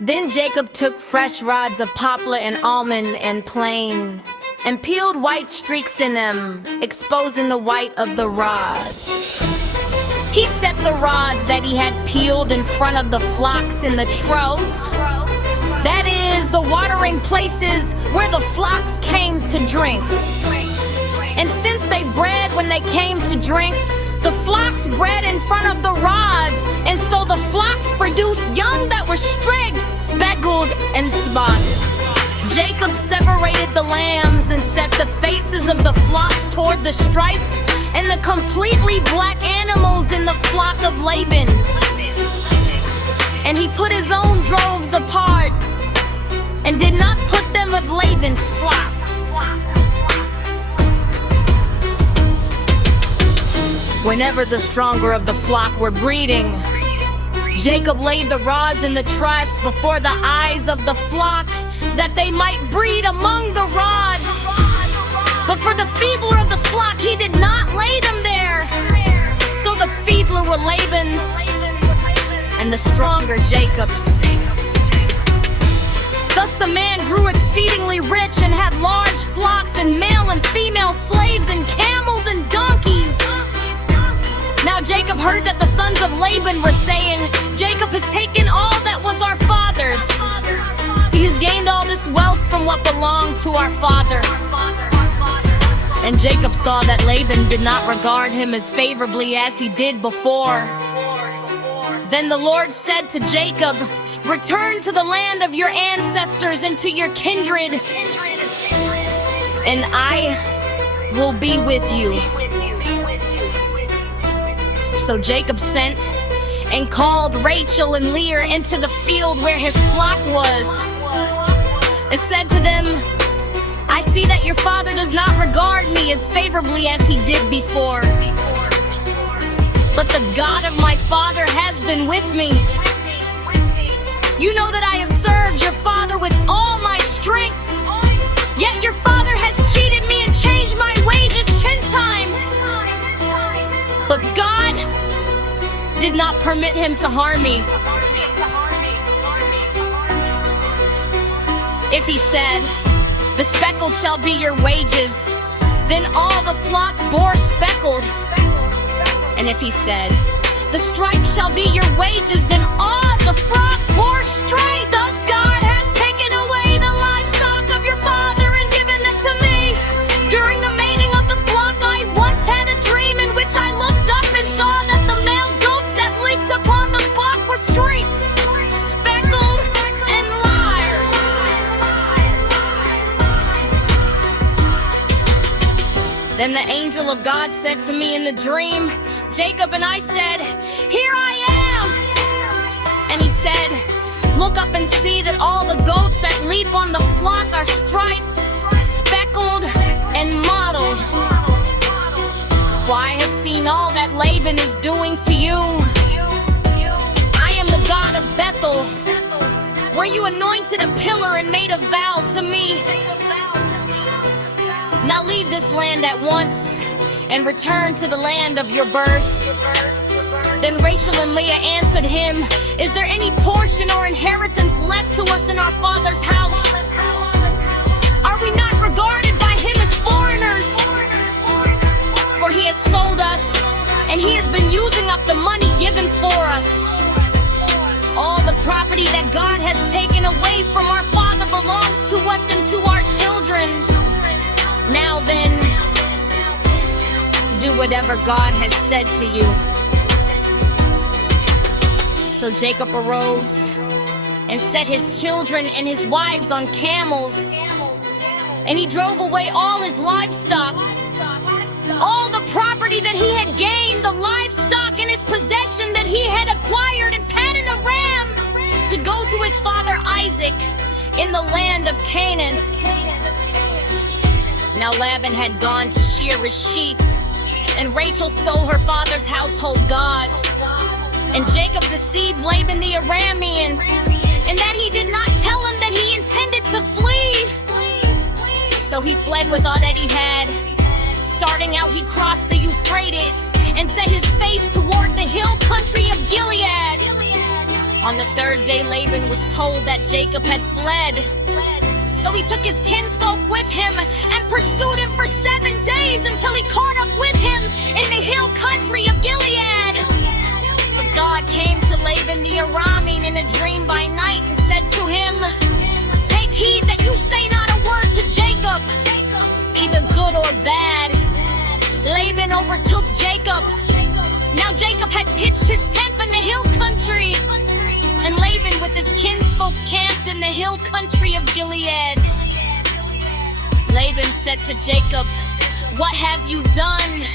Then Jacob took fresh rods of poplar and almond and plane, and peeled white streaks in them, exposing the white of the rod. He set the rods that he had peeled in front of the flocks in the troughs, that is, the watering places where the flocks came to drink. And since they bred when they came to drink, the flocks bred in front of the rods, and so the flocks produced young that were streaked, speckled, and spotted. Jacob separated the lambs and set the faces of the flocks toward the striped and the completely black animals in the flock of Laban. And he put his own droves apart and did not put them with Laban's flock. Whenever the stronger of the flock were breeding, Jacob laid the rods in the truss before the eyes of the flock, that they might breed among the rods. But for the feebler of the flock, he did not lay them there. So the feebler were Laban's, and the stronger Jacob's. Thus the man grew exceedingly rich and had large flocks and male and female slaves and camels and donkeys. Now Jacob heard that the sons of Laban were saying, Jacob has taken all that was our father's. He has gained all this wealth from what belonged to our father. And Jacob saw that Laban did not regard him as favorably as he did before. Then the Lord said to Jacob, return to the land of your ancestors and to your kindred, and I will be with you. So Jacob sent and called Rachel and Leah into the field where his flock was, and said to them, I see that your father does not regard me as favorably as he did before. But the God of my father has been with me. You know that I have served your father with all my strength, yet your father has cheated me and changed my wages 10 times. But God did not permit him to harm me. If he said, the speckled shall be your wages, then all the flock bore speckled. And if he said, the stripe shall be your wages, then all the flock bore striped. Thus God has taken away the livestock of your father and given it to me. During the mating of the flock, I once had a dream in which I looked up and saw that the male goats that leaped upon the flock were streaked, speckled, and liar. Then the angel of God said to me in the dream, Jacob, and I said, here I am. And he said, look up and see that all the goats that leap on the flock are striped, speckled, and mottled. For I have seen all that Laban is doing to you. I am the God of Bethel, where you anointed a pillar and made a vow to me. Now leave this land at once and return to the land of your birth. Then Rachel and Leah answered him, is there any portion or inheritance left to us in our father's house? Are we not regarded by him as foreigners? For he has sold us, and he has been using up the money given for us. All the property that God has taken away from our father belongs to us and to our children. Now then, do whatever God has said to you. So Jacob arose and set his children and his wives on camels, and he drove away all his livestock, all the property that he had gained, the livestock in his possession that he had acquired, and padded a ram to go to his father Isaac in the land of Canaan. Now Laban had gone to shear his sheep, and Rachel stole her father's household gods. And Jacob deceived Laban the Aramean, and that he did not tell him that he intended to flee. So he fled with all that he had. Starting out, he crossed the Euphrates and set his face toward the hill country of Gilead. On the third day, Laban was told that Jacob had fled. So he took his kinsfolk with him and pursued him for 7 days until he caught up with him in the hill country of Gilead. But God came to Laban the Aramean in a dream by night and said to him, "Take heed that you say not a word to Jacob, either good or bad." Laban overtook Jacob. Now Jacob had pitched his tent in the hill country, and Laban with his kinsfolk camped in the hill country of Gilead. Laban said to Jacob, "What have you done?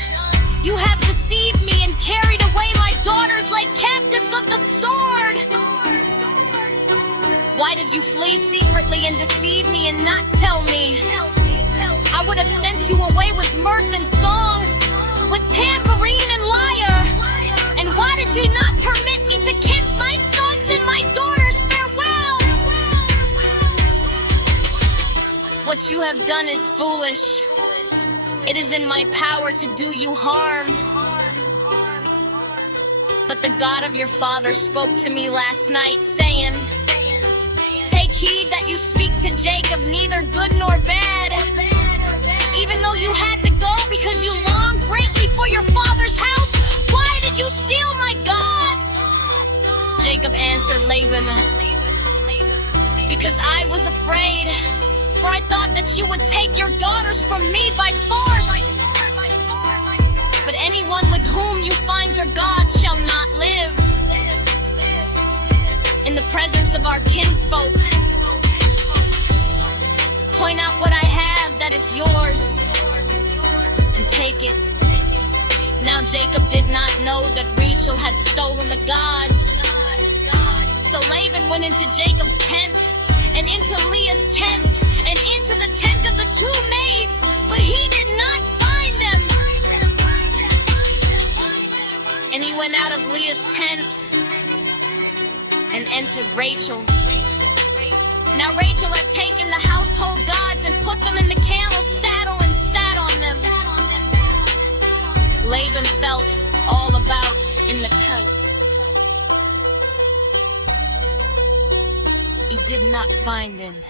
You have deceived me and carried away my daughters like captives of the sword. Why did you flee secretly and deceive me and not tell me? I would have sent you away with mirth and songs, with tambourine and lyre. And why did you not permit me to kiss my sons and my daughters farewell? What you have done is foolish. It is in my power to do you harm. But the God of your father spoke to me last night, saying, 'Take heed that you speak to Jacob neither good nor bad. Even though you had to go because you longed greatly for your father's house, why did you steal my gods?' Jacob answered Laban, 'Because I was afraid, for I thought that you would take your daughters from me by force. But anyone with whom you find your gods shall not live. In the presence of our kinsfolk, point out what I have that is yours, and take it.' Now Jacob did not know that Rachel had stolen the gods. So Laban went into Jacob's tent, and into Leah's tent, and into the tent of the 2 maids, but he did not find them. And he went out of Leah's tent and entered Rachel. Now Rachel had taken the household gods and put them in the camel's saddle and sat on them. Laban felt all about in the tent. He did not find them.